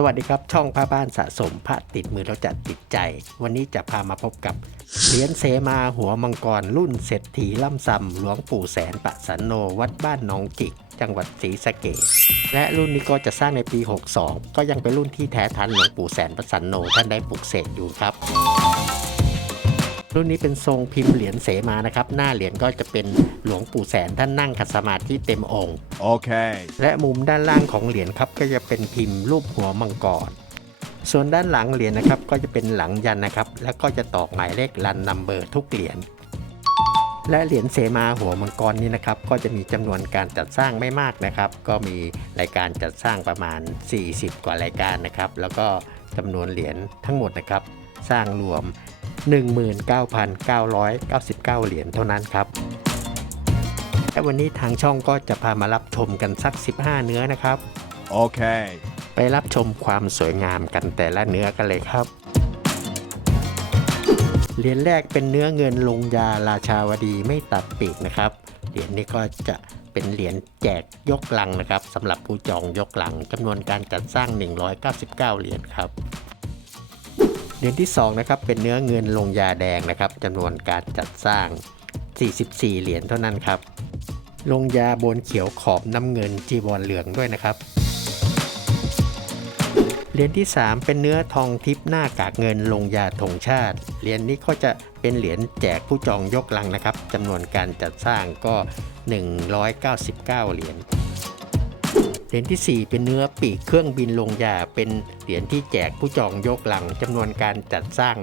สวัสดีครับ ช่องพระบ้านสะสมพระติดมือเราจัดติดใจ วันนี้จะพามาพบกับเหรียญเสมาหัวมังกรรุ่นเศรษฐีล่ำซำหลวงปู่แสนปะสันโนวัดบ้านหนองจิก จังหวัดศรีสะเกษและรุ่นนี้ก็จะสร้างในปี 62 ก็ยังเป็นรุ่นที่แท้ทันหลวงปู่แสนปะสันโนท่านได้ปลุกเสกอยู่ครับ รุ่นนี้เป็นทรงพิมพ์เหรียญเสมานะครับ หน้าเหรียญก็จะเป็นหลวงปู่แสนท่านนั่งขัดสมาธิเต็มองค์ Okay. และมุมด้านล่างของเหรียญครับก็จะเป็นพิมพ์รูปหัวมังกร ส่วนด้านหลังเหรียญนะครับก็จะเป็นหลังยันนะครับ แล้วก็จะตอกหมายเลขรันนัมเบอร์ทุกเหรียญ และเหรียญเสมาหัวมังกรนี้นะครับ ก็จะมีจำนวนการจัดสร้างไม่มากนะครับ ก็มีรายการจัดสร้างประมาณ 40 กว่ารายการนะครับ แล้วก็จำนวนเหรียญทั้งหมดนะครับ สร้างรวม 19,999 เหรียญเท่านั้นครับและวันนี้ทางช่องก็จะพามารับชมกันสัก 15 เนื้อนะครับ Okay. ไปรับชมความสวยงามกันแต่ละเนื้อกันเลยครับ เหรียญแรกเป็นเนื้อเงินลงยาราชาวดีไม่ตัดปีกนะครับ เหรียญนี้ก็จะเป็นเหรียญแจกยกลังนะครับสำหรับผู้จองยกลังจำนวนการจัดสร้าง 199 เหรียญครับ เหรียญที่2นะครับเป็นเนื้อเงินลงยาแดงนะครับจำนวนการจัดสร้าง 44 เหรียญเท่านั้นครับ ลงยาบนเขียวขอบน้ำเงินจีวรเหลืองด้วยนะครับเหรียญที่ 3 เป็นเนื้อทองทิพย์หน้ากากเงินลงยาธงชาติ เหรียญนี้ก็จะเป็นเหรียญแจกผู้จองยกลังนะครับจำนวนการจัดสร้างก็ 199 เหรียญ เหรียญทีสี่ 4 เป็นเนื้อปีกเครื่องบินลงยาเป็นเหรียญที่แจกผู้จองยกหลังจำนวนการจัดสร้าง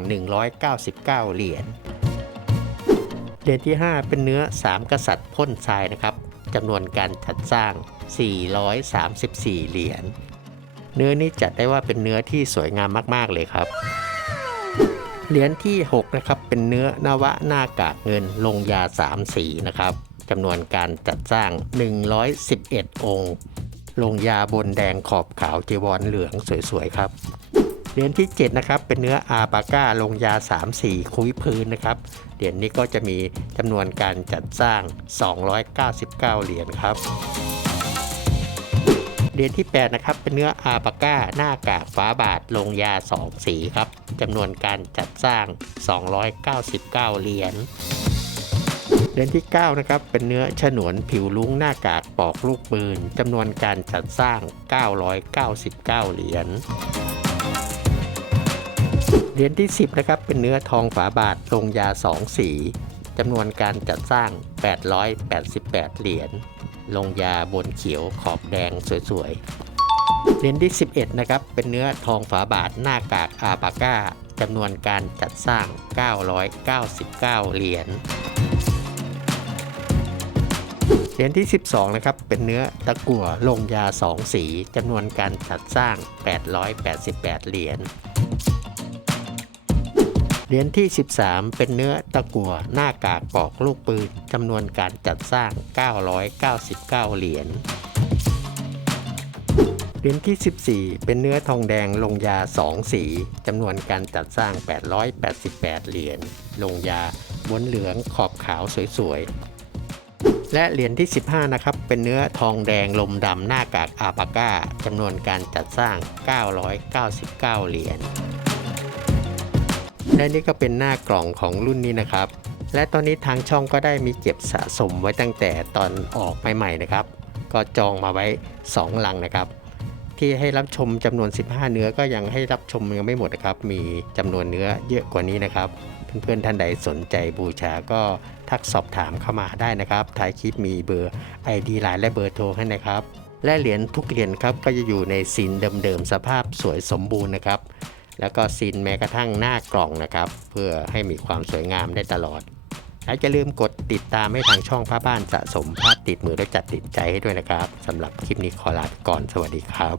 199 เหรียญเหรียญที่ 5 เป็นเนื้อ 3 กษัตริย์พ่นทรายนะครับจำนวนการจัดสร้าง 434 เหรียญเนื้อนี้จัดได้ว่าเป็นเนื้อที่สวยงามมากๆเลยครับเหรียญที่ 6 นะครับ เป็นเนื้อนวะหน้ากากเงินลงยา 3 สีนะครับจำนวนการจัดสร้าง 111 องค์ ลงยาบนแดงขอบขาวจีวรเหลืองสวยๆครับเหรียญที่ 7 นะครับ เป็นเนื้ออาปาก้าลงยา3สีคุยพื้นนะครับเหรียญนี้ก็จะมีจำนวนการจัดสร้าง 299 เหรียญครับเหรียญที่ 8 นะครับ เป็นเนื้ออาปาก้าหน้ากากฟ้าบาทลงยา 2 สีครับจำนวนการจัดสร้าง 299 เหรียญ เหรียญที่ 9 นะครับ เป็นเนื้อฉนวนผิวลุ้งหน้ากากปอกลูกปืนจำนวนการจัดสร้าง 999 เหรียญเหรียญที่ 10 นะครับ เป็นเนื้อทองฝาบาทลงยา 2 สีจำนวนการจัดสร้าง 888 เหรียญ ลงยาบนเขียวขอบแดงสวยๆ เหรียญที่ 11 นะครับ เป็นเนื้อทองฝาบาทหน้ากากอาปาก้าจำนวนการจัดสร้าง 999 เหรียญ เหรียญที่ 12 นะครับ เป็นเนื้อตะกั่วลงยา 2 สีจำนวนการจัดสร้าง 888 เหรียญ เหรียญที่ 13 เป็นเนื้อตะกั่วหน้ากากปอกลูกปืนจำนวนการจัดสร้าง 999 เหรียญ เหรียญที่ 14 เป็นเนื้อทองแดงลงยา 2 สีจำนวนการจัดสร้าง 888 เหรียญ ลงยาบนเหลืองขอบขาวสวยๆ และเหรียญที่ 15 นะครับ เป็นเนื้อทองแดงลมดำหน้ากากอาปาก้าจำนวนการจัดสร้าง 999 เหรียญ และนี่ก็เป็นหน้ากล่องของรุ่นนี้นะครับ และตอนนี้ทางช่องก็ได้มีเก็บสะสมไว้ตั้งแต่ตอนออกใหม่ๆนะครับ ก็จองมาไว้ 2 ลังนะครับ ที่ให้รับชมจำนวน 15 เนื้อก็ยังให้รับชมยังไม่หมดนะครับ มีจำนวนเนื้อเยอะกว่านี้นะครับ เพื่อนๆท่านใดสนใจบูชาก็ทักสอบถามเข้ามาได้นะครับท้ายคลิปมีเบอร์ ID ไลน์และเบอร์โทรให้นะครับ และเหรียญทุกเหรียญครับก็จะอยู่ในซีนเดิมๆสภาพสวยสมบูรณ์นะครับ แล้วก็ซีนแม้กระทั่งหน้ากล่องนะครับ เพื่อให้มีความสวยงามได้ตลอด และอย่าลืมกดติดตามให้ทางช่องพระบ้านสะสมภาพติดมือและจัดติดใจให้ด้วยนะครับสำหรับคลิปนี้ขอลาไปก่อนสวัสดีครับ